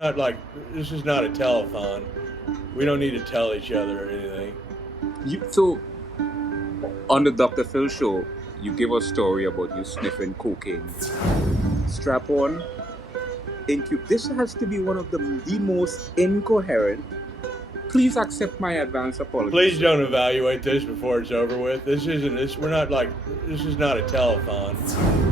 Not like, this is not a telethon. We don't need to tell each other or anything. So, on the Dr. Phil show, you give a story about you sniffing cocaine. Strap on. This has to be one of the most incoherent. Please accept my advance apology. Please don't evaluate this before it's over with. This is not a telethon.